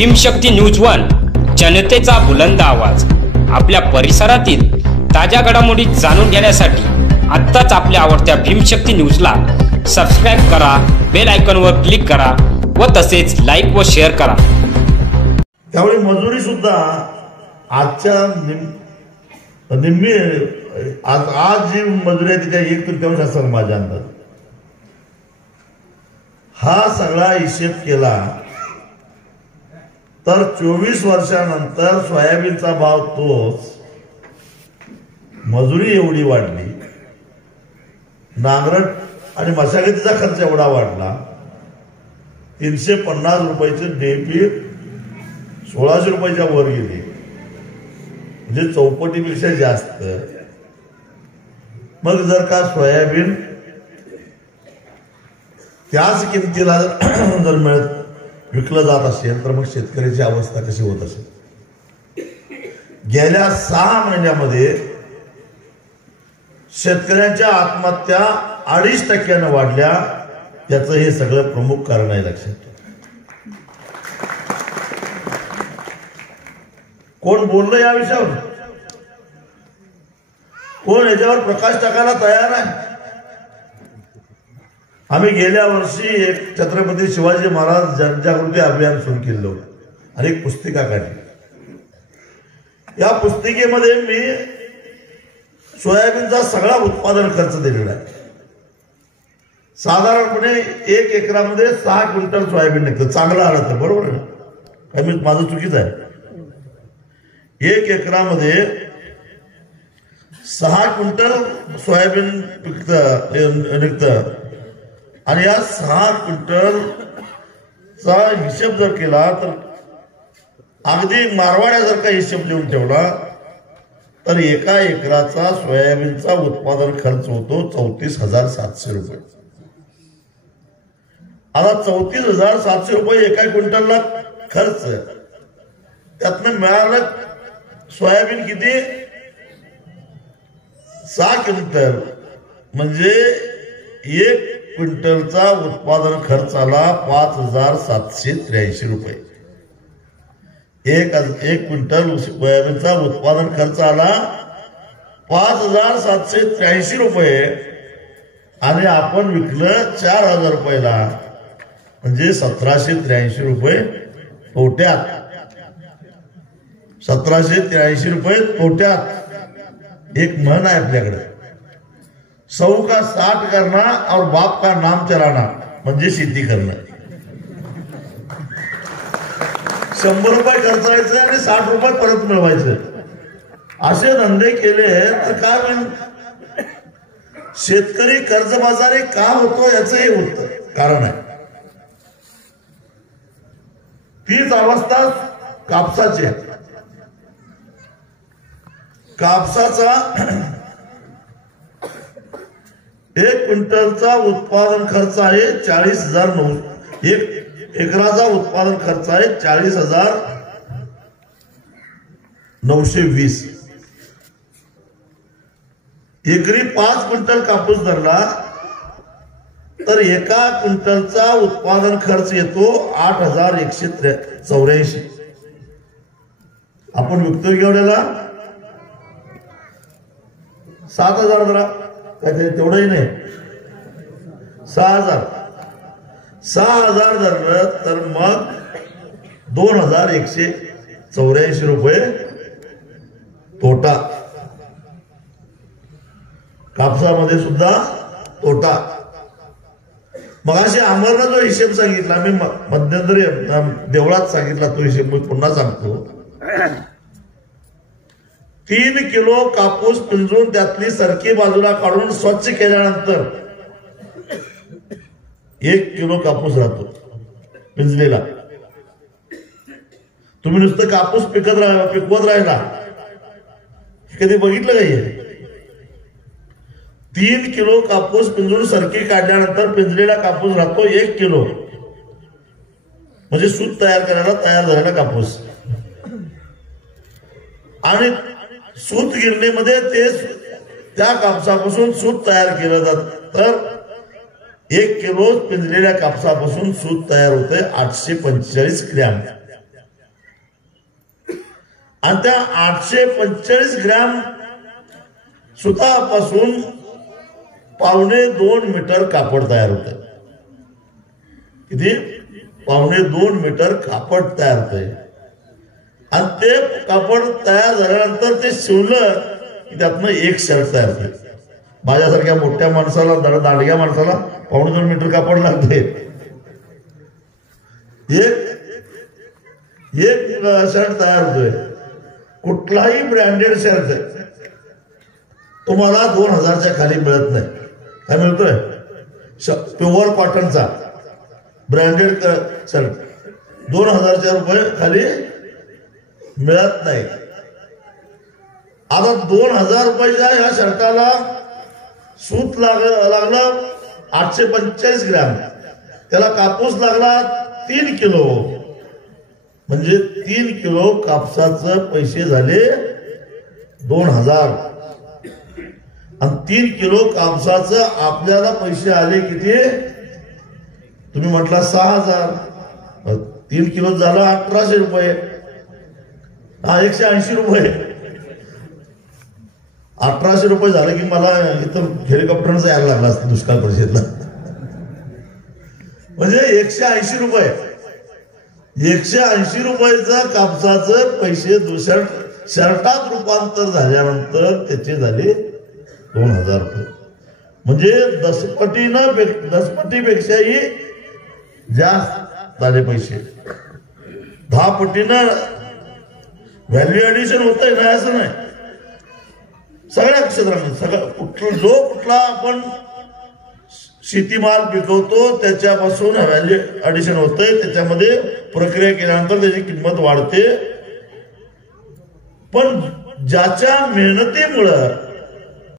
Bhimshakti news one, जनतेचा बुलंद आवाज। आपल्या परिसरातील ताज्या घडामोडी जाणून घेण्यासाठी आत्ताच आपल्या आवडत्या भीमशक्ती न्यूजला सबस्क्राइब करा, बेल आयकॉनवर क्लिक करा व तसेच लाईक व शेअर करा। त्यावेळी मजुरी सुद्धा आजच्या निम्मी आज जी मजुरी आहे तिच्या 1/3 असेल माझ्या अंदाज। हा सगळा हिशेब केला तर 24 वर्षानंतर सोयाबीनचा भाव तोच, मजुरी एवढी वाढली, नांगरट आणि मशागतीचा खर्च एवढा वाढला, 350 रुपयाचे DAP 1600 रुपयाच्या वर गेली, म्हणजे चौपटीपेक्षा जास्त। मग जर का सोयाबीन त्याच किमतीला जर मिळत विकलं जात असेल तर मग शेतकऱ्याची अवस्था कशी होत असेल। गेल्या 6 महिन्यामध्ये शेतकऱ्यांच्या आत्महत्या 2.5% वाढल्या। त्याचं हे सगळं प्रमुख कारण आहे, लक्षात। कोण बोललं या विषयावर? कोण याच्यावर प्रकाश टाकायला तयार आहे? आम्ही गेल्या वर्षी एक छत्रपती शिवाजी महाराज जनजागृती अभियान सुरू केलं होतं आणि एक पुस्तिका काढली। या पुस्तिकेमध्ये मी सोयाबीनचा सगळा उत्पादन खर्च दिलेला आहे। साधारणपणे 1 एकरामध्ये 6 क्विंटल सोयाबीन निघतं, चांगलं आलं तर, बरोबर आहे ना? मी माझं चुकीचं आहे। 1 एकरामध्ये 6 क्विंटल सोयाबीन निघतं आणि या 6 क्विंटलचा हिशेब जर केला तर अगदी मारवाड्यासारखा हिशेब लिहून ठेवला तर 1 एकराचा सोयाबीनचा उत्पादन खर्च होतो 34,700 रुपये। आता 34,700 रुपये 1 क्विंटलला खर्च, त्यातनं मिळालं सोयाबीन किती? 6 क्विंटल, म्हणजे 1 क्विंटलचा उत्पादन खर्च आला 5,783 रुपये। 1 क्विंटल सोयाबीनचा उत्पादन खर्च आला 5,783 रुपये आणि आपण विकलं 4,000 रुपयाला, म्हणजे 1,783 रुपये तोट्यात। 1,783 रुपये तोट्यात। एक म्हण आहे आपल्याकडे, 100 का 60 करना और बाप का नाम चलाना म्हणजे शेती करणं। 100 रुपये खर्चायचे आणि 60 रुपये परत मिळवायचे, असे धंदे केले तर काय होईल? शेतकरी कर्जबाजारी का होतो याचं कारण आहे। तीच अवस्था कापसाची आहे। कापसाचा 1 क्विंटलचा उत्पादन खर्च आहे 40,900। 1 एकराचा उत्पादन खर्च आहे 40,920। एकरी 5 क्विंटल कापूस धरला तर 1 क्विंटलचा उत्पादन खर्च येतो 8,184। आपण विकतोय केवढ्याला? 7,000 धरा, तेवढंही नाही, 6,000 धरलं तर मग 2,184 रुपये तोटा। कापसामध्ये सुद्धा तोटा। मग अशी आम्हाला जो हिशेब सांगितला मी मध्यंतरी देवळात सांगितला, तो हिशेब मी पुन्हा सांगतो। 3 किलो कापूस पिंजून त्यातली सरकी बाजूला काढून स्वच्छ केल्यानंतर 1 किलो कापूस राहतो पिंजलेला। तुम्ही नुसतं कापूस पिकवत राहिला, कधी बघितलं का हे? 3 किलो कापूस पिंजून सरकी काढल्यानंतर पिंजलेला कापूस राहतो 1 किलो, म्हणजे सूत तयार करायला तयार झालेला कापूस। आणि सूत गिरणीमध्ये त्या कापसापासून सूत तयार केलं जातं, तर 1 किलो पिंजलेल्या कापसापासून सूत तयार होते 845 ग्रॅम। आणि त्या 845 ग्रॅम सुतापासून 1.25 मीटर कापड तयार होत. किती? 1.25 मीटर कापड तयार होतंय. आणि ते कापड तयार झाल्यानंतर ते शिवलं की त्यातनं एक शर्ट तयार होते. माझ्यासारख्या मोठ्या माणसाला, दांडग्या माणसाला 1.25 मीटर कापड लागते. एक शर्ट तयार होतोय. कुठलाही ब्रँडेड शर्ट तुम्हाला 2000च्या खाली मिळत नाही. काय मिळतोय? प्युअर कॉटनचा ब्रँडेड शर्ट 2000च्या रुपये खाली मिळत नाही. आता 2000 रुपयाच्या ह्या शर्टाला सूत लागलं 845 ग्रॅम, त्याला कापूस लागला 3 किलो, म्हणजे 3 किलो कापसाचं पैसे झाले 2000. आणि 3 किलो कापसाचं आपल्याला पैसे आले किती? तुम्ही म्हटला 6000. 3 किलो झालं 1800 रुपये. 180 रुपये. 1800 रुपये झाले की मला इथं हेलिकॉप्टरनं यायला लागला असतं दुष्काळ परिषदेला. म्हणजे 180 रुपये. 180 रुपयाचा कापसाचं पैसे शर्टात रूपांतर झाल्यानंतर त्याचे झाले 2000 रुपये. म्हणजे 10पटीपेक्षाही जास्त झाले पैसे. 10 पटीनं व्हॅल्यू ऍडिशन होत आहे ना, असं नाही. सगळ्या क्षेत्रामध्ये कुठला आपण शेतीमाल पिकवतो त्याच्यापासून व्हॅल्यू ऍडिशन होतंय. त्याच्यामध्ये प्रक्रिया केल्यानंतर त्याची किंमत वाढते. पण ज्याच्या मेहनतीमुळं